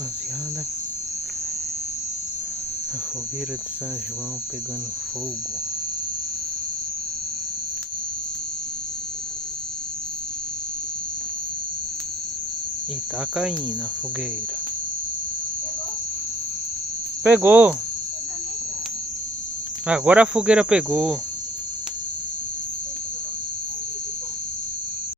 rapaziada. A fogueira de São João pegando fogo. E tá caindo a fogueira. Pegou. Agora a fogueira pegou.